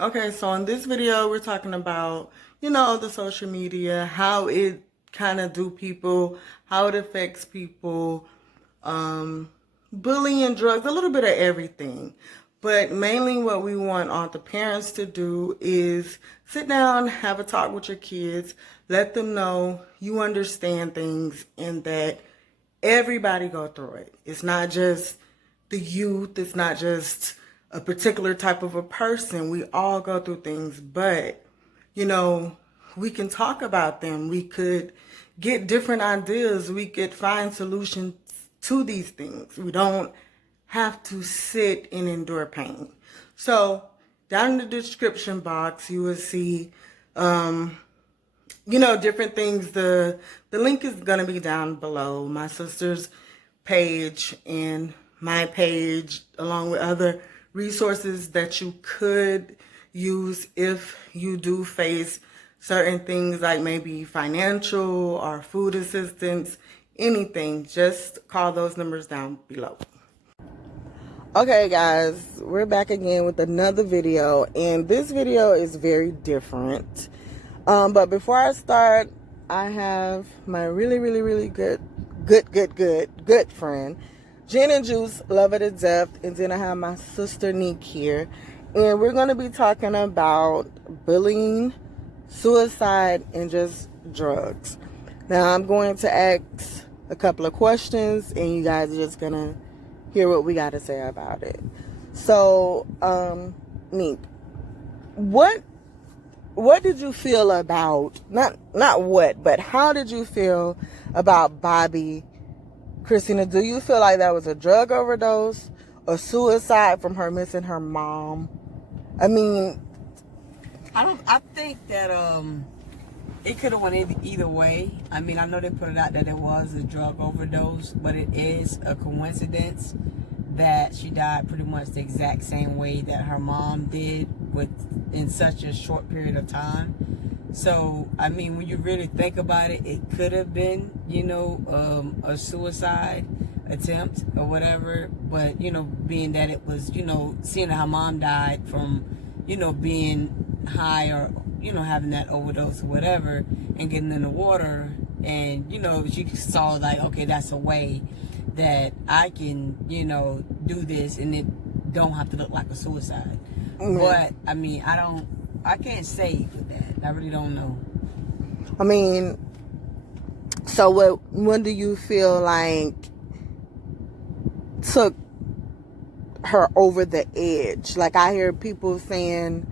Okay, so in this video, we're talking about, the social media, how it kind of do people, how it affects people, bullying, drugs, a little bit of everything. But mainly what we want all the parents to do is sit down, have a talk with your kids, let them know you understand things and that everybody go through it. It's not just the youth, it's not just a particular type of a person. We all go through things, but we can talk about them. We could get different ideas. We could find solutions to these things. We don't have to sit and endure pain. So down in the description box, you will see, different things. The link is going to be down below. My sister's page and my page, along with other resources that you could use if you do face certain things like maybe financial or food assistance, anything. Just call those numbers down below. Okay guys, we're back again with another video, and this video is very different. But before I start, I have my really good friend Jen and Juice, love her to death, and then I have my sister Neek here, and we're going to be talking about bullying, suicide, and just drugs. Now I'm going to ask a couple of questions, and you guys are just going to hear what we got to say about it. So, Neek, what did you feel about, not what, but how did you feel about Bobby? Christina, do you feel like that was a drug overdose or suicide from her missing her mom? I mean, I think that it could have went either way. I mean, I know they put it out that it was a drug overdose, but it is a coincidence that she died pretty much the exact same way that her mom did, in such a short period of time. So, I mean, when you really think about it, it could have been, a suicide attempt or whatever. But, being that it was, seeing her mom died from, being high or, having that overdose or whatever and getting in the water. And, she saw like, okay, that's a way that I can, do this and it don't have to look like a suicide. Mm-hmm. But, I mean, I can't say for that. I really don't know. I mean, so when do you feel like took her over the edge? Like, I hear people saying,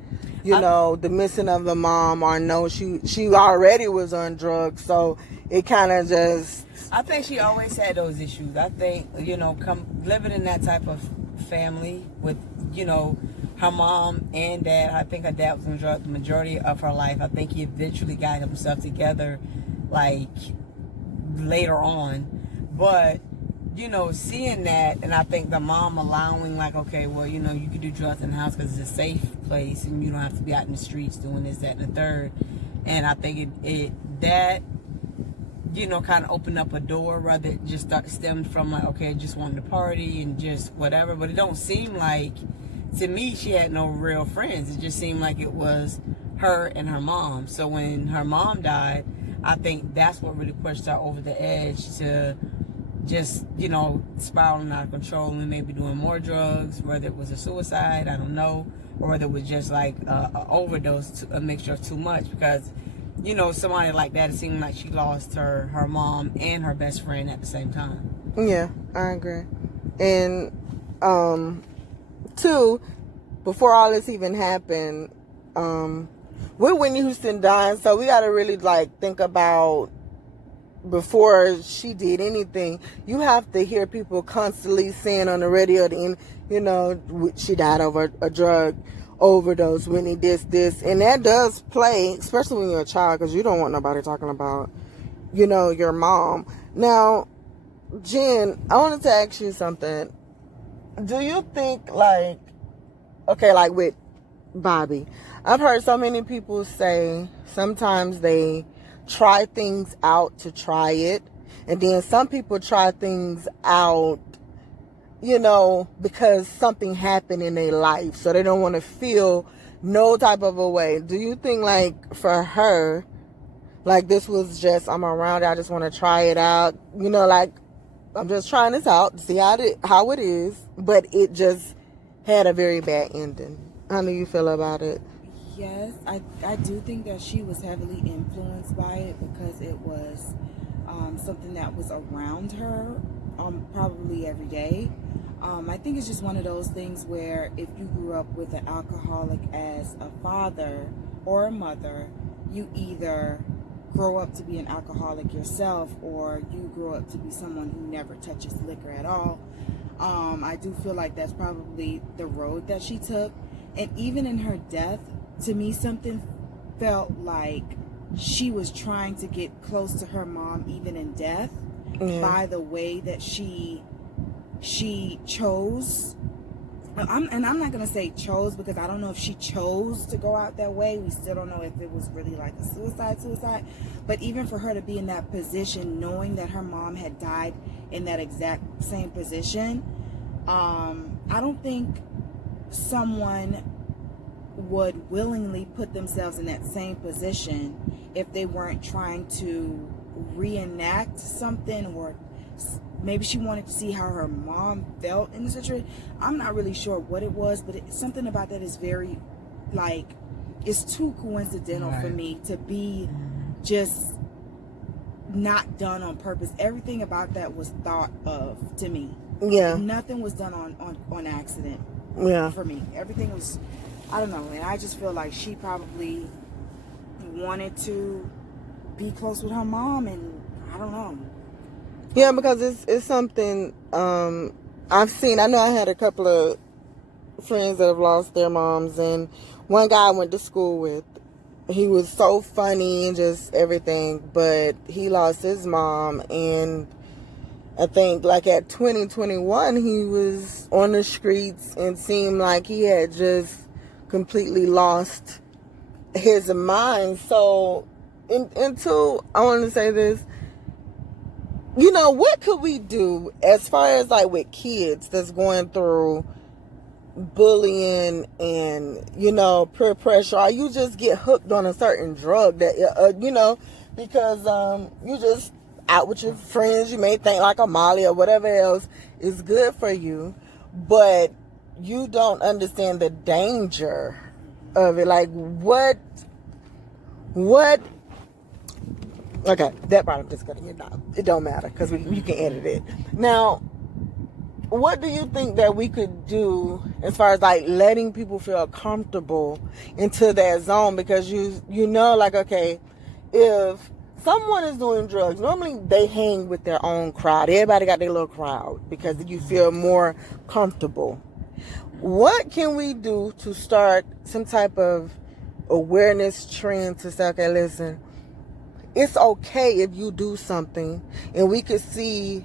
the missing of the mom, or no, she already was on drugs, so it kind of just... I think she always had those issues. I think, living in that type of family with, her mom and dad. I think her dad was the majority of her life. I think he eventually got himself together, like, later on. But, seeing that, and I think the mom allowing, like, okay, well, you can do drugs in the house because it's a safe place and you don't have to be out in the streets doing this, that, and the third. And I think that kind of opened up a door, rather it just stemmed from, like, okay, just wanting to party and just whatever. But it don't seem like, to me, she had no real friends. It just seemed like it was her and her mom. So when her mom died, I think that's what really pushed her over the edge to just, spiraling out of control and maybe doing more drugs, whether it was a suicide, I don't know, or whether it was just like an overdose, a mixture of too much. Because, somebody like that, it seemed like she lost her mom and her best friend at the same time. Yeah, I agree. And, two, before all this even happened, with Whitney Houston dying, so we got to really, think about, before she did anything, you have to hear people constantly saying on the radio, she died over a drug overdose, Whitney this, and that does play, especially when you're a child, because you don't want nobody talking about, your mom. Now, Jen, I wanted to ask you something. Do you think, like with Bobby, I've heard so many people say sometimes they try things out to try it, and then some people try things out, because something happened in their life, so they don't want to feel no type of a way. Do you think, like, for her, like, this was just, I'm around it, I just want to try it out, you know, like, I'm just trying this out to see how it is, but it just had a very bad ending. How do you feel about it? Yes, I do think that she was heavily influenced by it because it was something that was around her probably every day. I think it's just one of those things where if you grew up with an alcoholic as a father or a mother, you either grow up to be an alcoholic yourself or you grow up to be someone who never touches liquor at all. I do feel like that's probably the road that she took. And even in her death, to me, something felt like she was trying to get close to her mom even in death by the way that she chose. And I'm not going to say chose because I don't know if she chose to go out that way. We still don't know if it was really like a suicide. But even for her to be in that position, knowing that her mom had died in that exact same position, I don't think someone would willingly put themselves in that same position if they weren't trying to reenact something, or maybe she wanted to see how her mom felt in the situation. I'm not really sure what it was, but something about that is very, like, it's too coincidental for me to be just not done on purpose. Everything about that was thought of to me. Yeah. Nothing was done on accident. Yeah. For me, everything was, I don't know, and I just feel like she probably wanted to be close with her mom, and I don't know. Yeah, because it's something I've seen. I know I had a couple of friends that have lost their moms, and one guy I went to school with, he was so funny and just everything, but he lost his mom, and I think like at 2021 he was on the streets and seemed like he had just completely lost his mind. So until I want to say this, you know, what could we do as far as like with kids that's going through bullying and, you know, peer pressure, or you just get hooked on a certain drug that, you know, because you just out with your friends, you may think like a Molly or whatever else is good for you, but you don't understand the danger of it. Like what okay, that part I'm just cutting it down. It don't matter because you can edit it. Now, what do you think that we could do as far as like letting people feel comfortable into that zone? Because you know, like, okay, if someone is doing drugs, normally they hang with their own crowd. Everybody got their little crowd because you feel more comfortable. What can we do to start some type of awareness trend to say, okay, listen, it's okay if you do something and we could see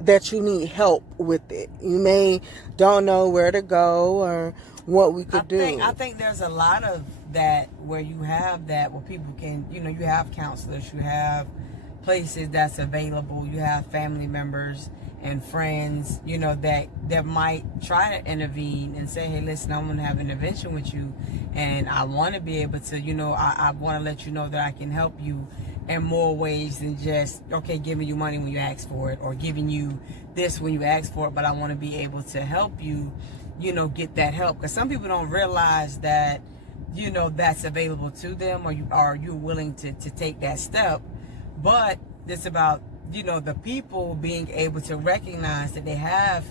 that you need help with it. You may don't know where to go or what we could do. I think there's a lot of that where you have that where people can, you know, you have counselors, you have places that's available, you have family members and friends, you know, that might try to intervene and say, hey, listen, I'm going to have an intervention with you and I want to be able to, you know, I want to let you know that I can help you in more ways than just, okay, giving you money when you ask for it or giving you this when you ask for it, but I want to be able to help you, you know, get that help. Because some people don't realize that, you know, that's available to them, or you're willing to take that step. But it's about, you know, the people being able to recognize that they have,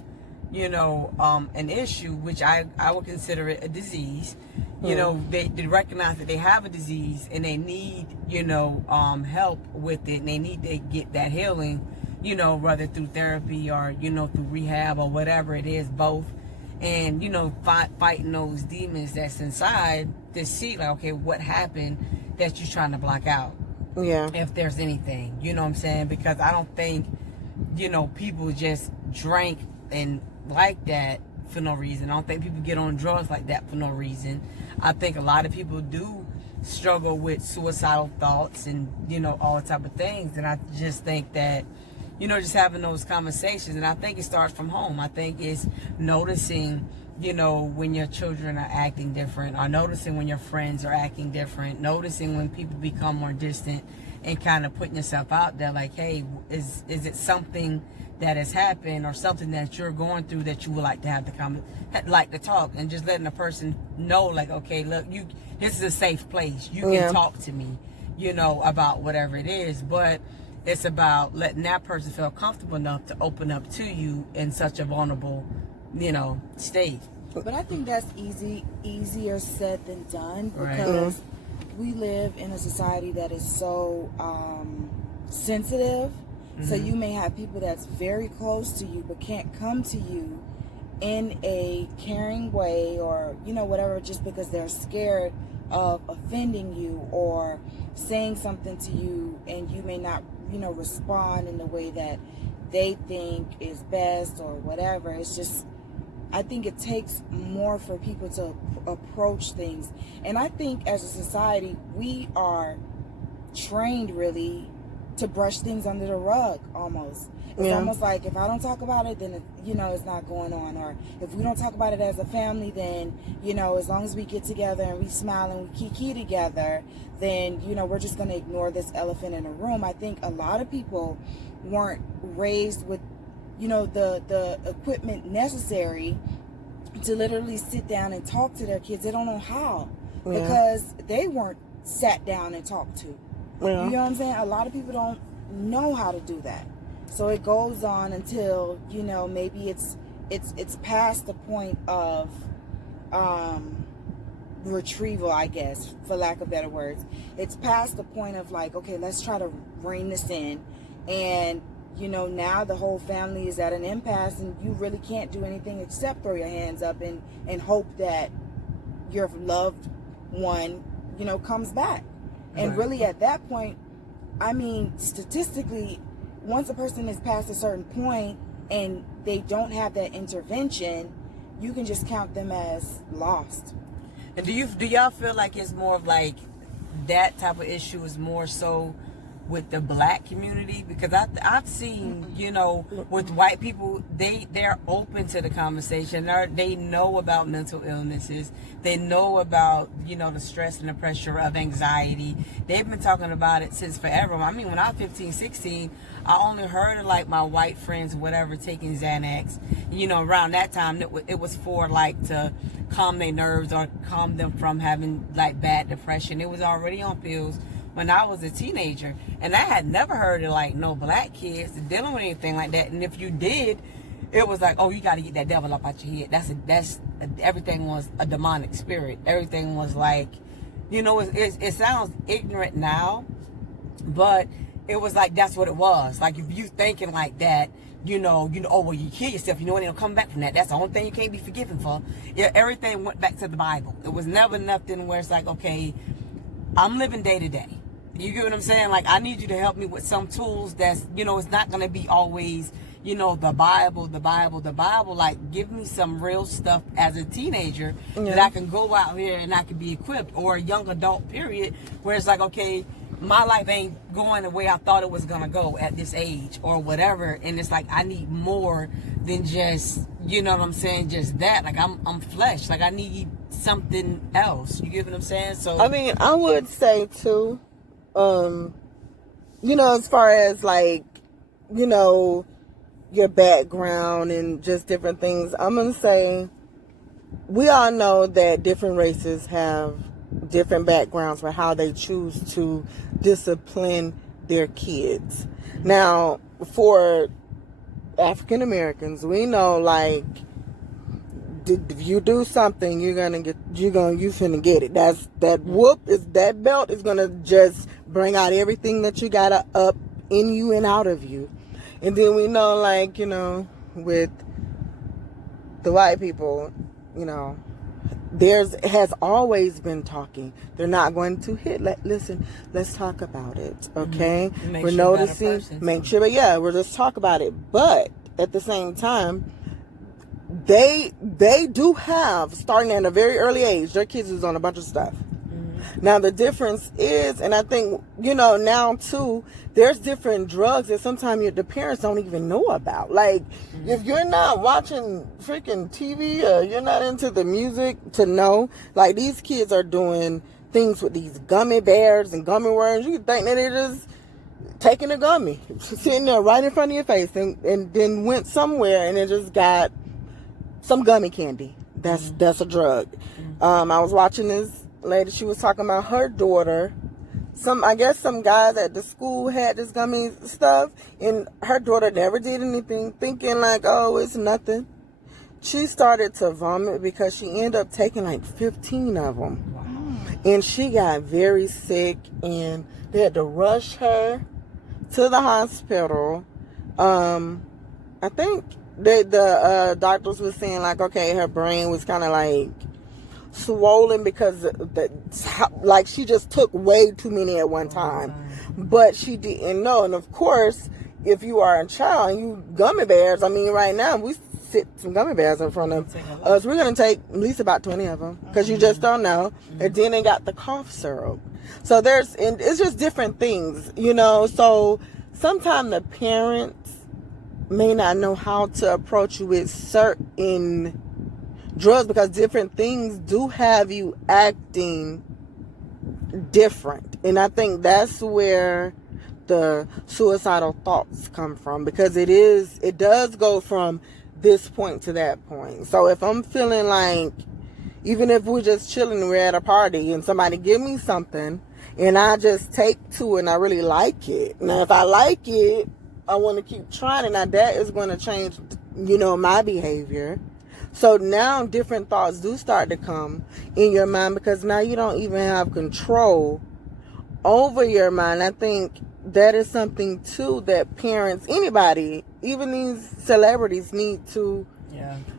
you know, an issue, which I would consider it a disease. You know, they recognize that they have a disease and they need, you know, help with it, and they need to get that healing, you know, whether through therapy or, you know, through rehab or whatever it is, both. And, you know, fighting those demons that's inside to see, like, okay, what happened that you're trying to block out. Yeah. If there's anything, you know what I'm saying? Because I don't think, you know, people just drank and like that for no reason. I don't think people get on drugs like that for no reason. I think a lot of people do struggle with suicidal thoughts and, you know, all type of things. And I just think that, you know, just having those conversations, and I think it starts from home. I think it's noticing, you know, when your children are acting different, or noticing when your friends are acting different, noticing when people become more distant, and kind of putting yourself out there like, hey, is it something that has happened or something that you're going through that you would like to have like to talk, and just letting the person know like, okay, look, this is a safe place. You can talk to me, you know, about whatever it is. But it's about letting that person feel comfortable enough to open up to you in such a vulnerable, you know, state. But I think that's easier said than done, because we live in a society that is so sensitive. So you may have people that's very close to you but can't come to you in a caring way, or, you know, whatever, just because they're scared of offending you or saying something to you, and you may not, you know, respond in the way that they think is best or whatever. It's just, I think it takes more for people to approach things. And I think as a society, we are trained really to brush things under the rug almost. It's almost like, if I don't talk about it, then, you know, it's not going on. Or if we don't talk about it as a family, then, you know, as long as we get together and we smile and we kiki together, then, you know, we're just going to ignore this elephant in the room. I think a lot of people weren't raised with, you know, the equipment necessary to literally sit down and talk to their kids. They don't know how, because they weren't sat down and talked to. You know what I'm saying? A lot of people don't know how to do that. So it goes on until, you know, maybe it's past the point of retrieval, I guess, for lack of better words. It's past the point of like, okay, let's try to rein this in. And, you know, now the whole family is at an impasse, and you really can't do anything except throw your hands up and hope that your loved one, you know, comes back. And really at that point, I mean, statistically, once a person is past a certain point and they don't have that intervention, you can just count them as lost. And do y'all feel like it's more of like that type of issue is more so with the black community? Because I've seen, you know, with white people, they're open to the conversation. They know about mental illnesses. They know about, you know, the stress and the pressure of anxiety. They've been talking about it since forever. I mean, when I was 15, 16, I only heard of like my white friends, whatever, taking Xanax. You know, around that time, it was for like to calm their nerves or calm them from having like bad depression. It was already on pills when I was a teenager, and I had never heard of like no black kids dealing with anything like that. And if you did, it was like, oh, you got to get that devil up out your head. That's everything was a demonic spirit. Everything was like, you know, it sounds ignorant now, but it was like that's what it was. Like if you thinking like that, you know, oh well, you kill yourself. You know, and it'll come back from that. That's the only thing you can't be forgiven for. Yeah, everything went back to the Bible. It was never nothing where it's like, okay, I'm living day to day. You get what I'm saying? Like, I need you to help me with some tools that's, you know, it's not going to be always, you know, the Bible. Like, give me some real stuff as a teenager that I can go out here and I can be equipped, or a young adult period where it's like, okay, my life ain't going the way I thought it was going to go at this age or whatever. And it's like, I need more than just, you know what I'm saying? Just that. Like, I'm flesh. Like, I need something else. You get what I'm saying? So, I mean, I would say too, you know, as far as like, you know, your background and just different things, I'm going to say we all know that different races have different backgrounds for how they choose to discipline their kids. Now, for African Americans, we know, like, if you do something, you finna get it. That belt is gonna just bring out everything that you got up in you and out of you. And then we know, like, you know, with the white people, you know, has always been talking. They're not going to hit. Listen, let's talk about it, okay? Mm-hmm. We're noticing, make sure, but yeah, we'll just talk about it. But at the same time, they do have, starting at a very early age, their kids is on a bunch of stuff. Mm-hmm. Now the difference is, and I think, now too, there's different drugs that sometimes the parents don't even know about. Like, if you're not watching freaking TV or you're not into the music to know, like, these kids are doing things with these gummy bears and gummy worms. You think that they're just taking a gummy, sitting there right in front of your face, and then went somewhere and it just got some gummy candy. That's a drug. I was watching this lady. She was talking about her daughter. I guess some guys at the school had this gummy stuff, and her daughter never did anything, thinking like, oh, it's nothing. She started to vomit because she ended up taking like 15 of them. Wow. And she got very sick, and they had to rush her to the hospital. I think the doctors were saying like, okay, her brain was kind of like swollen because like she just took way too many at one time, but she didn't know. And of course, if you are a child and you gummy bears, I mean, right now we sit some gummy bears in front of us, we're gonna take at least about 20 of them because you just don't know. And then they got the cough syrup, so and it's just different things, so sometimes the parents may not know how to approach you with certain drugs because different things do have you acting different. And I think that's where the suicidal thoughts come from, because it does go from this point to that point. So if I'm feeling like, even if we're just chilling, we're at a party and somebody give me something and I just take to it and I really like it. Now if I like it, I want to keep trying it. Now that is going to change, my behavior. So now different thoughts do start to come in your mind because now you don't even have control over your mind. I think that is something too that parents, anybody, even these celebrities, need to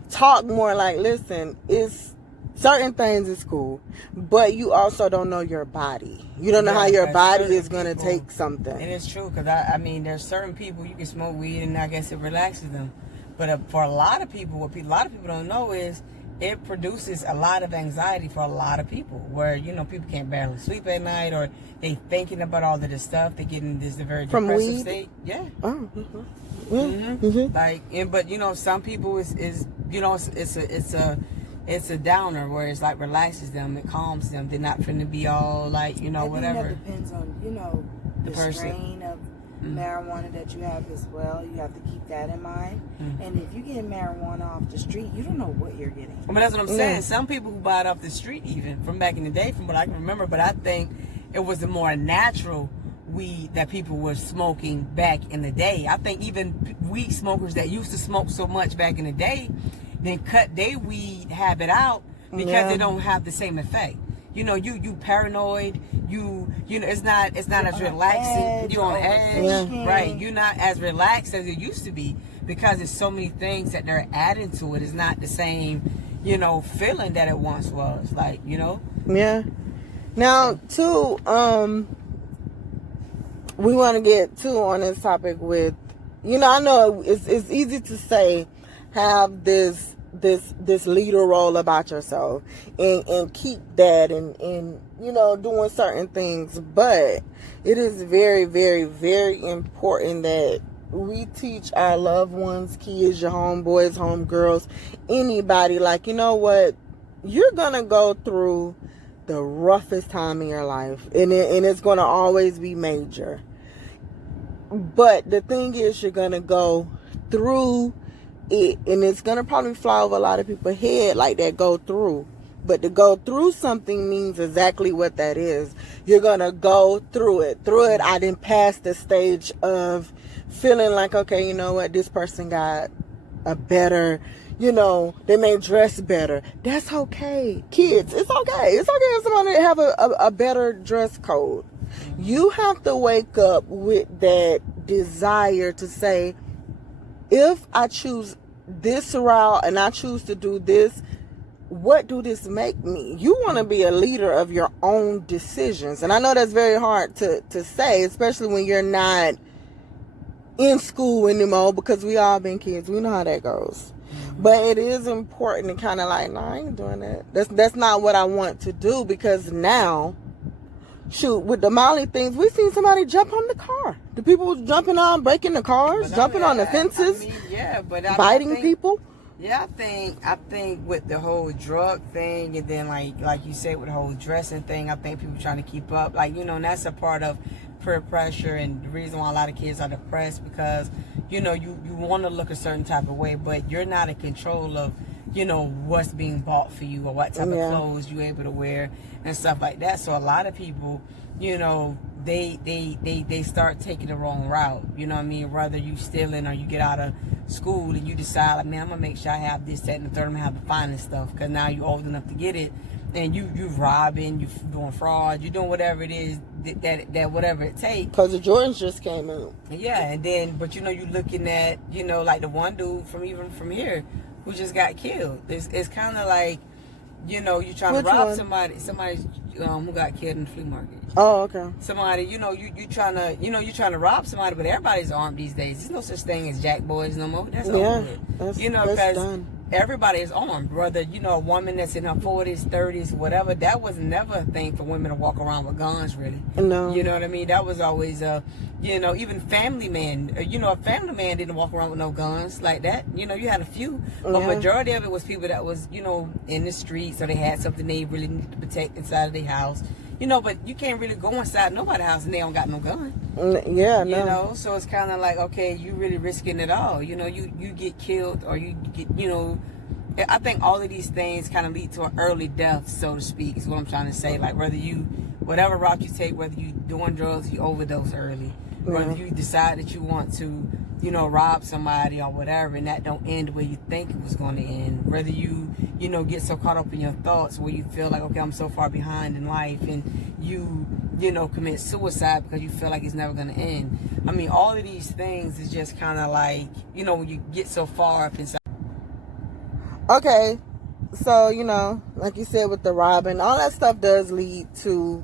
talk more. Like, listen, it's certain things is cool, but you also don't know your body. You don't know how your body is going to take something. It is true, because I mean, there's certain people you can smoke weed and I guess it relaxes them. But for a lot of people, what a lot of people don't know is it produces a lot of anxiety for a lot of people, where, people can't barely sleep at night, or they thinking about all of this stuff. They get in this very depressive state. Yeah. Oh. Mm-hmm. Mm-hmm. Like, but some people it's a downer, where it's like relaxes them, it calms them. They're not finna be all like, whatever. That depends on, the strain of marijuana that you have as well. You have to keep that in mind. And if you get marijuana off the street, you don't know what you're getting. But that's what I'm saying. Some people who buy it off the street, even from back in the day, from what I can remember, but I think it was a more natural weed that people were smoking back in the day. I think even weed smokers that used to smoke so much back in the day, then cut their weed habit out because they don't have the same effect. You paranoid. It's not as relaxing. You're on edge, right? You're not as relaxed as it used to be because there's so many things that they're adding to it. It's not the same, feeling that it once was. Like, Yeah. Now, too, we want to get too on this topic with, I know it's easy to say, have this leader role about yourself and keep that and doing certain things, but it is very, very, very important that we teach our loved ones, kids, your homeboys, homegirls, anybody, like, what, you're gonna go through the roughest time in your life, and it's gonna always be major, but the thing is, you're gonna go through it, and it's gonna probably fly over a lot of people's head like that, go through. But to go through something means exactly what that is. You're gonna go through it. I didn't pass the stage of feeling like, okay, you know what, this person got a better, they may dress better. That's okay. Kids, it's okay. It's okay if somebody have a better dress code. You have to wake up with that desire to say, if I choose this route and I choose to do this, what do this make me? You want to be a leader of your own decisions. And I know that's very hard to say, especially when you're not in school anymore, because we all been kids. We know how that goes. But it is important to kind of like, no, I ain't doing that. That's not what I want to do, because now shoot, with the Molly things, we seen somebody jump on the car. The people was jumping on, breaking the cars, jumping on the fences, biting people. Yeah, I think with the whole drug thing, and then like you said with the whole dressing thing, I think people trying to keep up, and that's a part of peer pressure, and the reason why a lot of kids are depressed, because you want to look a certain type of way, but you're not in control of what's being bought for you or what type of clothes you're able to wear and stuff like that. So a lot of people, they start taking the wrong route. You know what I mean? Whether you stealing or you get out of school and you decide, like, man, I'm gonna make sure I have this, that, and the third. I'm gonna have the finest stuff because now you're old enough to get it, and you robbing, you doing fraud, you doing whatever it is that whatever it takes. Because the Jordans just came out. Yeah, and then but you looking at like the one dude from here who just got killed. It's kind of like you trying to rob somebody who got killed in the flea market. Oh, okay. Somebody, you trying to rob somebody, but everybody's armed these days. There's no such thing as jack boys no more. That's over with. Because done. Everybody is armed. Whether a woman that's in her 40s, 30s, whatever. That was never a thing for women to walk around with guns, really. No. You know what I mean? That was always even family man. A family man didn't walk around with no guns like that. You had a few, but majority of it was people that was in the streets, or they had something they really needed to protect inside of their house. But you can't really go inside nobody's house and they don't got no gun. Yeah, no. So it's kind of like, okay, you really risking it all. You get killed, or you get, I think all of these things kind of lead to an early death, so to speak, is what I'm trying to say. Like whatever route you take, whether you doing drugs, you overdose early. Whether you decide that you want to, rob somebody or whatever, and that don't end the way you think it was going to end. Whether you, get so caught up in your thoughts where you feel like, okay, I'm so far behind in life, and you commit suicide because you feel like it's never going to end. I mean, all of these things is just kind of like, when you get so far up inside. Okay, so, like you said with the robbing, all that stuff does lead to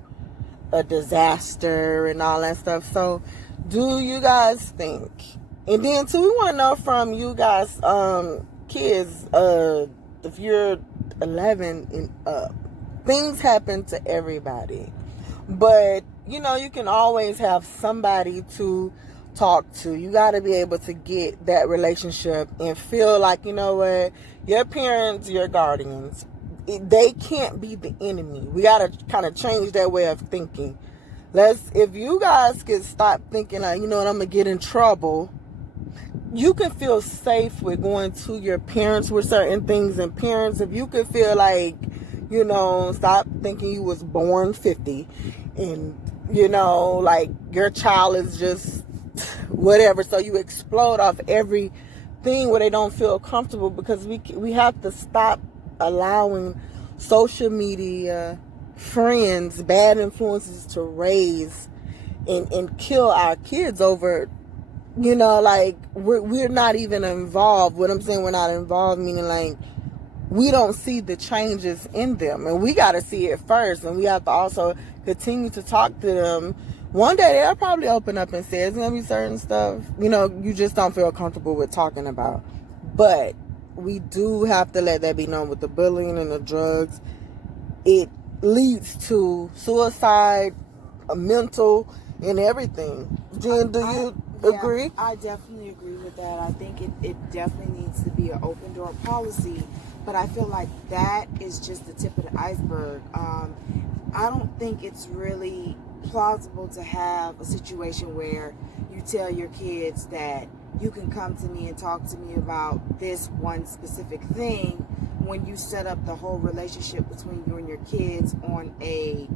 a disaster and all that stuff. So, do you guys think, and then too, we want to know from you guys, kids, if you're 11 and up, things happen to everybody, but you can always have somebody to talk to. You got to be able to get that relationship and feel like, what, your parents, your guardians, they can't be the enemy. We got to kind of change that way of thinking. If you guys could stop thinking like, I'm going to get in trouble, you can feel safe with going to your parents with certain things. And parents, if you could feel like, stop thinking you was born 50 and, like your child is just whatever. So you explode off everything where they don't feel comfortable, because we have to stop allowing social media, friends, bad influences to raise and kill our kids over, like we're not even involved. What I'm saying, we're not involved, meaning like we don't see the changes in them, and we got to see it first, and we have to also continue to talk to them. One day they'll probably open up and say it's gonna be certain stuff you just don't feel comfortable with talking about, but we do have to let that be known. With the bullying and the drugs, it leads to suicide, mental, and everything. Jen, do you agree? I definitely agree with that. I think it definitely needs to be an open door policy, but I feel like that is just the tip of the iceberg. I don't think it's really plausible to have a situation where you tell your kids that you can come to me and talk to me about this one specific thing, when you set up the whole relationship between you and your kids on a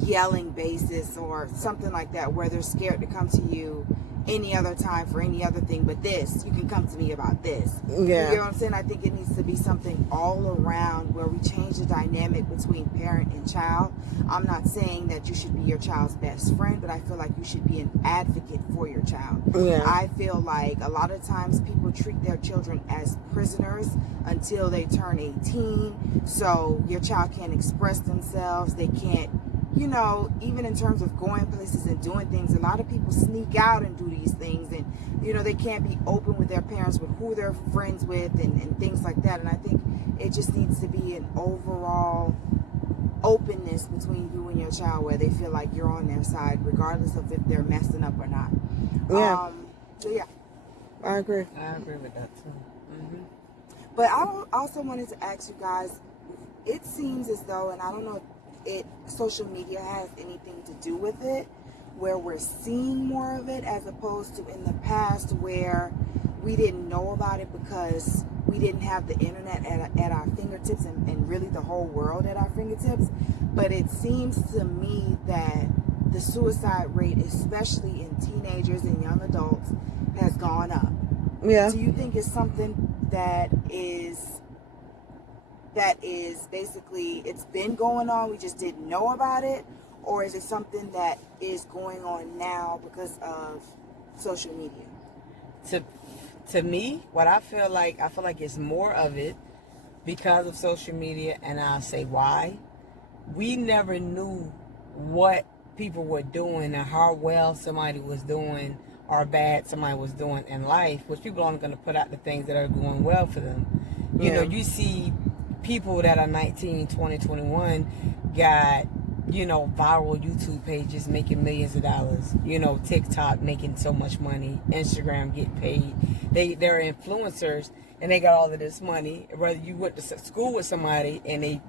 yelling basis or something like that, where they're scared to come to you any other time for any other thing but this. You can come to me about this. Yeah. You know what I'm saying? I think it needs to be something all around where we change the dynamic between parent and child. I'm not saying that you should be your child's best friend, but I feel like you should be an advocate for your child. Yeah. I feel like a lot of times people treat their children as prisoners until they turn 18. So your child can't express themselves. They can't, even in terms of going places and doing things, a lot of people sneak out and do these things, and they can't be open with their parents with who they're friends with and things like that. And I think it just needs to be an overall openness between you and your child where they feel like you're on their side regardless of if they're messing up or not. Yeah. So yeah, I agree. I agree with that too. Mm-hmm. but I also wanted to ask you guys, it seems as though, and I don't know if social media has anything to do with it, where we're seeing more of it as opposed to in the past where we didn't know about it because we didn't have the internet at our fingertips and really the whole world at our fingertips. But it seems to me that the suicide rate, especially in teenagers and young adults, has gone up. Yeah. Do you think it's something that is basically, it's been going on, we just didn't know about it? Or is it something that is going on now because of social media? To me, what I feel like it's more of it because of social media, and I'll say why. We never knew what people were doing and how well somebody was doing or bad somebody was doing in life, which people aren't going to put out the things that are going well for them. You know, you see people that are 19, 20, 21 got, you know, viral YouTube pages making millions of dollars. You know, TikTok making so much money. Instagram getting paid. They're influencers and they got all of this money. Whether you went to school with somebody and they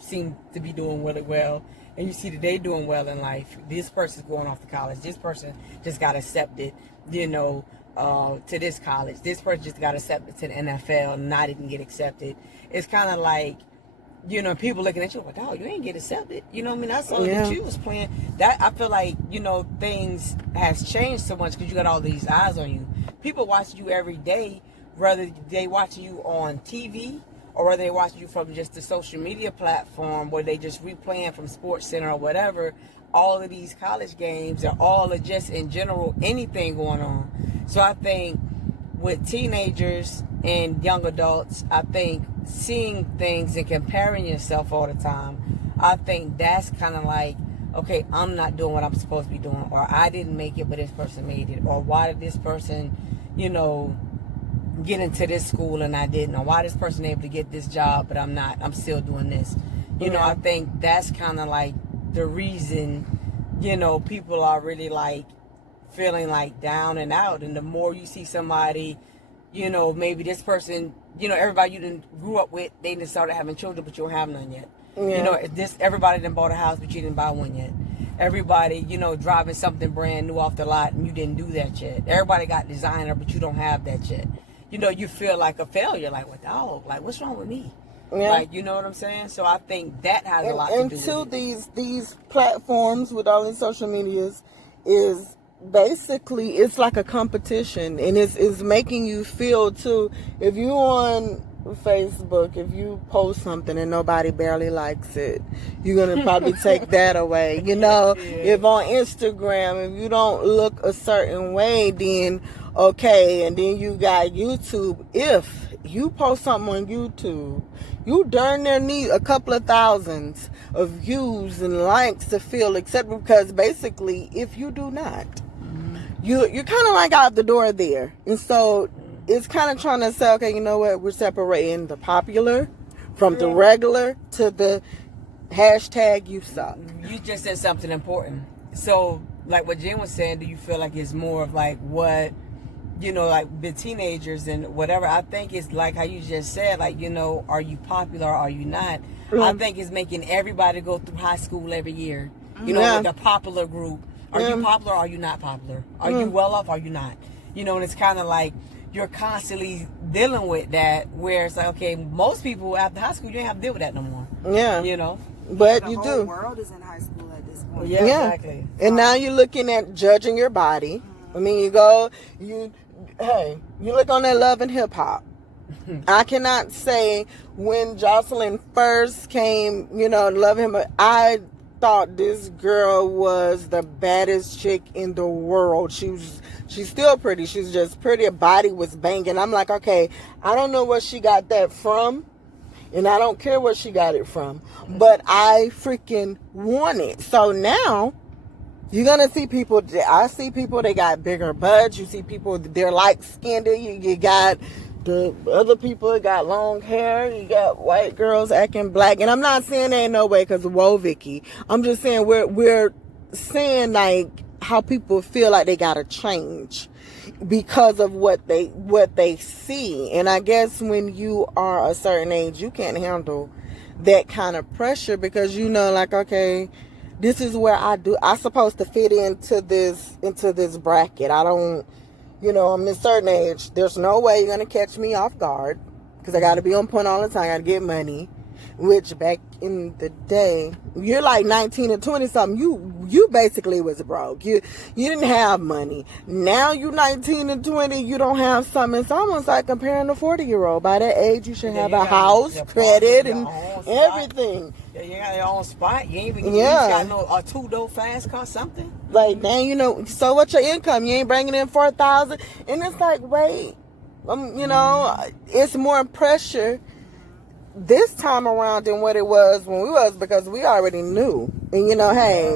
seem to be doing really well, and you see that they doing well in life. This person's going off to college. This person just got accepted, you know, to this college. This person just got accepted to the NFL and not even get accepted. It's kind of like, you know, people looking at you like, oh, you ain't get accepted. You know what I mean? I saw that you was playing. That, I feel like, you know, things has changed so much because you got all these eyes on you. People watch you every day, whether they watching you on TV or whether they watching you from just the social media platform where they just replaying from Sports Center or whatever. All of these college games are all just in general anything going on. So I think with teenagers and young adults, I think seeing things and comparing yourself all the time, I think that's kind of like, okay, I'm not doing what I'm supposed to be doing, or I didn't make it but this person made it, or why did this person, you know, get into this school and I didn't, or why this person able to get this job but I'm not, I'm still doing this. You know, I think that's kind of like the reason, you know, people are really like feeling like down and out. And the more you see somebody, you know, maybe this person, you know, everybody you didn't grew up with, they didn't started having children, but you don't have none yet. You know, everybody didn't bought a house, but you didn't buy one yet. Everybody, you know, driving something brand new off the lot, and you didn't do that yet. Everybody got designer, but you don't have that yet. You know, you feel like a failure, like, what, dog, like, what's wrong with me? Like, you know what I'm saying? So I think that has a lot to do with it. And these platforms with all these social medias is basically, it's like a competition, and it's making you feel too, if you on Facebook, if you post something and nobody barely likes it, you're gonna probably take that away. You know, if on Instagram, if you don't look a certain way, then okay. And then you got YouTube. If you post something on YouTube, you darn near need a couple of thousands of views and likes to feel accepted, because basically, if you do not, you're kind of like out the door there. And so it's kind of trying to say, okay, you know what, we're separating the popular from the regular to the hashtag you suck. You just said something important. So like what Jen was saying, do you feel like it's more of like what, you know, like the teenagers and whatever? I think it's like how you just said, like, you know, are you popular or are you not? I think it's making everybody go through high school every year, you know, with the popular group. Are you popular or are you not popular? Are you well off or are you not? You know, and it's kind of like you're constantly dealing with that, where it's like, okay, most people after high school, you don't have to deal with that no more. You know? But you The do. whole world is in high school at this point. Yeah, exactly. And now you're looking at judging your body. I mean, you look on that Love and Hip Hop. I cannot say when Jocelyn first came, you know, Love Him, I thought this girl was the baddest chick in the world. She's still pretty. She's just pretty. Her body was banging. I'm like, okay, I don't know where she got that from, and I don't care where she got it from, but I freaking want it. So now you're gonna see people. I see people, they got bigger butts. You see people, they're light skinned. You got the other people got long hair. You got white girls acting black. And I'm not saying there ain't no way because whoa, Vicky. I'm just saying we're saying like how people feel like they gotta change because of what they see. And I guess when you are a certain age, you can't handle that kind of pressure because you know, like, okay, this is where I'm supposed to fit into this bracket. I don't, you know, I'm a certain age. There's no way you're gonna catch me off guard because I got to be on point all the time. I got to get money. Which back in the day, you're like 19 or 20 something. You basically was broke. You didn't have money. Now you 19 and 20, you don't have something. It's almost like comparing a 40-year-old. By that age, you should have a house, credit, and everything. Yeah, you got your own spot. You ain't even you got no a 2-door fast car, something. Like now, you know. So what's your income? You ain't bringing in $4,000, and it's like, wait, you know, it's more pressure this time around than what it was when we was, because we already knew. And you know, hey,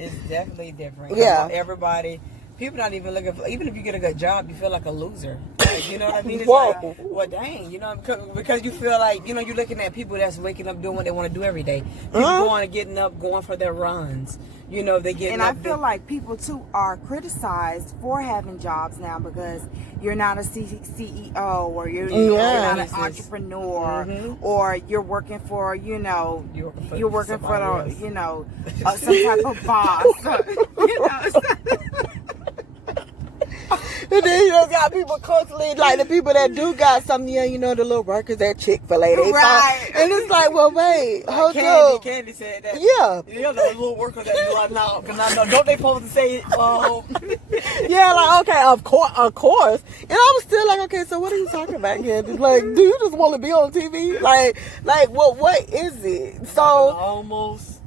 it's definitely different. Yeah, everybody, people not even looking for, even if you get a good job, you feel like a loser. Like, you know what I mean? It's Whoa. like, well, dang, you know, because you feel like, you know, you're looking at people that's waking up doing what they want to do every day. People going and getting up, going for their runs. You know, they get. And I feel like people too are criticized for having jobs now because you're not a CEO or you're not an entrepreneur or you're working for, you know, you're working for the, you know, some type of boss. You know. And then you know, got people constantly, like the people that do got something, yeah, you know, the little workers at Chick-fil-A. Right. And it's like, well, wait, hold up. Candy said that. Yeah. Yeah, the little workers that do like, no, because I know, don't they supposed to say, yeah, like, okay, of course. And I was still like, okay, so what are you talking about, Candy? Like, do you just want to be on TV? Like, what is it? So. Almost.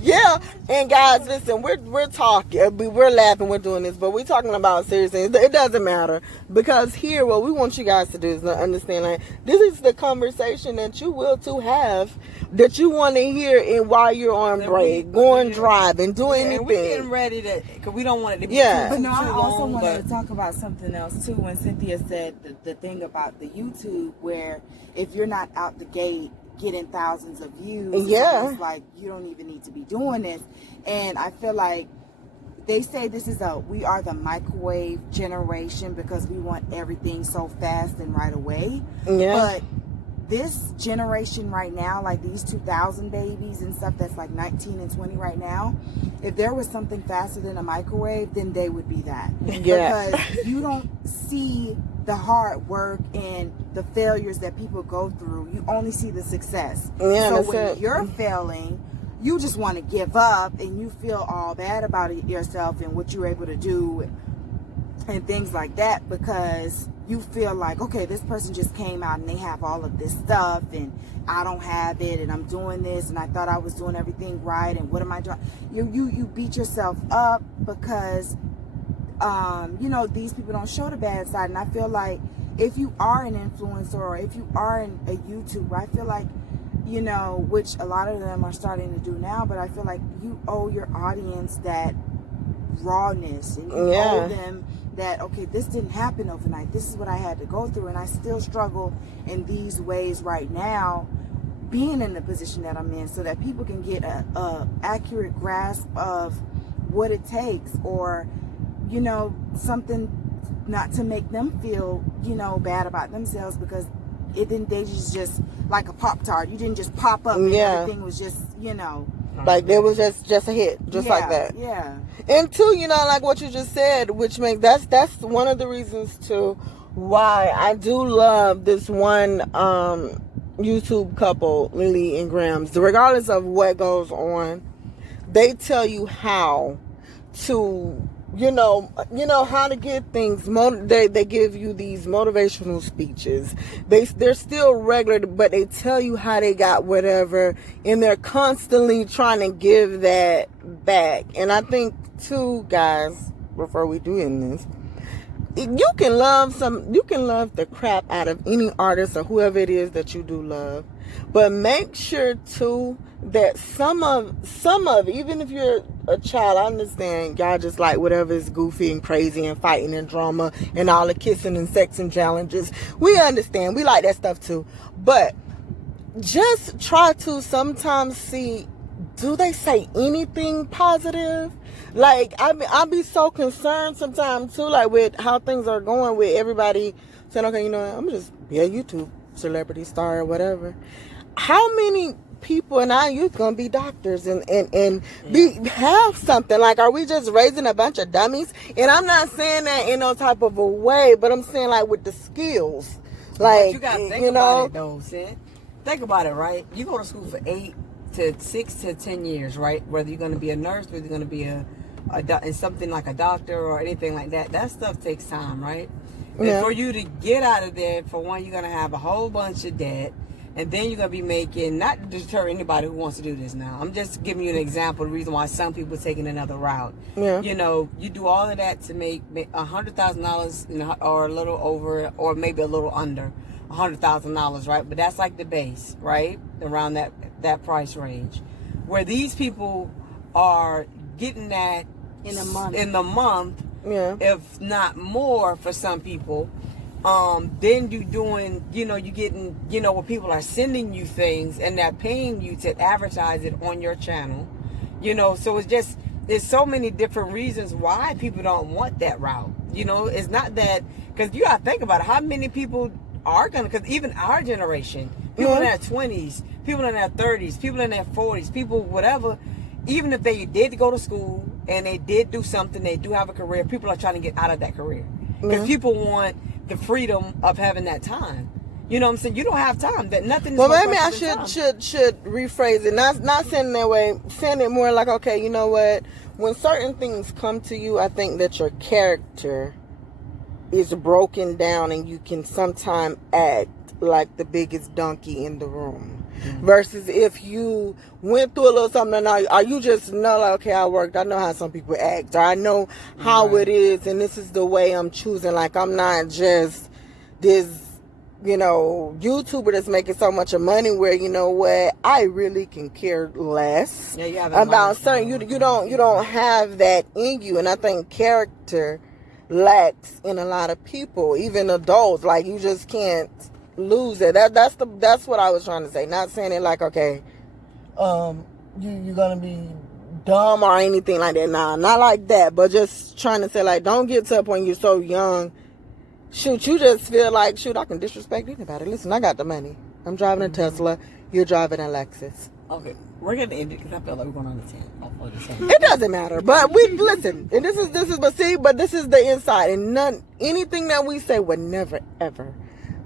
Yeah, and guys, listen, we're talking, we're laughing, we're doing this, but we're talking about serious things. It doesn't matter, because here, what we want you guys to do is to understand, like, this is the conversation that you will to have, that you want to hear, and while you're on break, going driving, doing anything. We're getting ready to, because we don't want it to be But no, too I also long, wanted to talk about something else too. When Cynthia said the thing about the YouTube, where if you're not out the gate getting thousands of views, it's like you don't even need to be doing this. And I feel like they say we are the microwave generation because we want everything so fast and right away. But this generation right now, like these 2000 babies and stuff that's like 19 and 20 right now, if there was something faster than a microwave, then they would be that. Because you don't see the hard work and the failures that people go through. You only see the success. So when you're failing, you just want to give up and you feel all bad about it yourself and what you're able to do and things like that, because you feel like, okay, this person just came out and they have all of this stuff and I don't have it, and I'm doing this and I thought I was doing everything right, and what am I doing? You beat yourself up because you know, these people don't show the bad side. And I feel like if you are an influencer or if you are a YouTuber, I feel like, you know, which a lot of them are starting to do now, but I feel like you owe your audience that rawness, and you owe them that, okay, this didn't happen overnight. This is what I had to go through, and I still struggle in these ways right now, being in the position that I'm in, so that people can get a accurate grasp of what it takes, or, you know, something not to make them feel, you know, bad about themselves, because they just like a Pop-Tart. You didn't just pop up and everything was just, you know. Like, there was just a hit, like that. Yeah. And two, you know, like what you just said, which makes, that's one of the reasons too why I do love this one YouTube couple, Lily and Grams. Regardless of what goes on, they tell you how to, you know how to get things. They give you these motivational speeches. They're still regular, but they tell you how they got whatever, and they're constantly trying to give that back. And I think too, guys, before we do end this, you can love the crap out of any artist or whoever it is that you do love, but make sure too that some of even if you're a child, I understand y'all just like whatever is goofy and crazy and fighting and drama and all the kissing and sex and challenges. We understand, we like that stuff too, but just try to sometimes see, do they say anything positive? Like, I be so concerned sometimes too, like with how things are going with everybody saying, okay, you know what, I'm gonna just be a YouTube celebrity star or whatever. How many people in our youth gonna be doctors and have something? Like, are we just raising a bunch of dummies? And I'm not saying that in no type of a way, but I'm saying like with the skills. Like, but you gotta think you know, about it though, Sid. Think about it, right? You go to school for 6 to 10 years, right? Whether you're going to be a nurse, whether you're going to be in something like a doctor or anything like that, that stuff takes time, right? Yeah. And for you to get out of there, for one, you're going to have a whole bunch of debt, and then you're going to be making, not to deter anybody who wants to do this now, I'm just giving you an example, the reason why some people are taking another route. Yeah. You know, you do all of that to make $100,000, you know, or a little over, or maybe a little under $100,000, right? But that's like the base, right? Around that price range, where these people are getting that in the month, yeah, if not more for some people. Then you doing, you know, you getting, you know, where people are sending you things and they're paying you to advertise it on your channel, you know. So it's just, there's so many different reasons why people don't want that route. You know, it's not that, because you gotta think about it, how many people are gonna, because even our generation, people in their 20s, people in their 30s, people in their 40s, people whatever, even if they did go to school and they did do something, they do have a career, people are trying to get out of that career because people want the freedom of having that time. You know what I'm saying? You don't have time. That nothing is. Well, maybe I should rephrase it. Not saying it that way. Saying it more like, okay, you know what? When certain things come to you, I think that your character is broken down and you can sometimes act like the biggest donkey in the room. Mm-hmm. Versus if you went through a little something, or you just know, like, okay, I know how some people act, or I know how it is, and this is the way I'm choosing. Like, I'm not just this, you know, YouTuber that's making so much of money where, you know what, I really can care less about certain. You don't have that in you, and I think character lacks in a lot of people, even adults. Like, you just can't lose it. That's what I was trying to say. Not saying it like, okay, you're gonna be dumb or anything like that. Nah, not like that. But just trying to say, like, don't get to a point you're so young. Shoot, you just feel like, shoot, I can disrespect anybody. Listen, I got the money. I'm driving a Tesla. You're driving a Lexus. Okay, we're gonna end it because I feel like we're going on the 10. It doesn't matter, but we listen. And this is but this is the inside, and anything that we say would never ever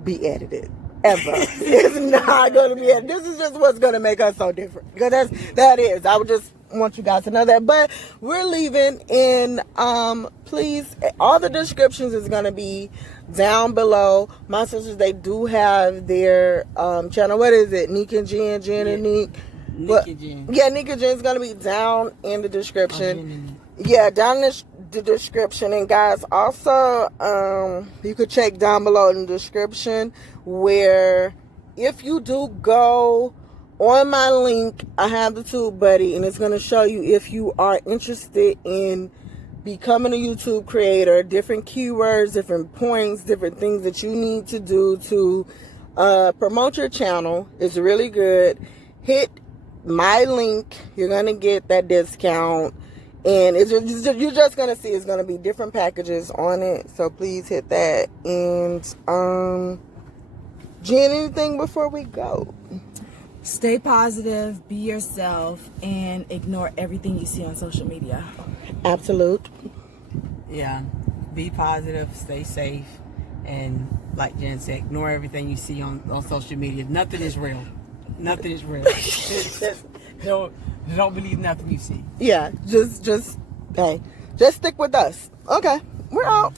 be edited. Ever. It's not going to be edited. This is just what's going to make us so different. Because that is. I would just want you guys to know that. But we're leaving in, please, all the descriptions is going to be down below. My sisters, they do have their channel. What is it? Neek and Jen, Jenn&neek. Neek and Jen. Yeah, Neek and Jen is going to be down in the description. Yeah, down in the description. And guys, also, you could check down below in the description where if you do go on my link, I have the Tube Buddy, and it's going to show you if you are interested in becoming a YouTube creator, different keywords, different points, different things that you need to do to promote your channel. It's really good. Hit my link. You're going to get that discount. And you're just going to see it's going to be different packages on it. So please hit that. And, Jen, anything before we go? Stay positive, be yourself, and ignore everything you see on social media. Absolute. Yeah. Be positive, stay safe, and like Jen said, ignore everything you see on social media. Nothing is real. Nothing is real. Don't believe nothing you see. Yeah, just stick with us. Okay, we're out.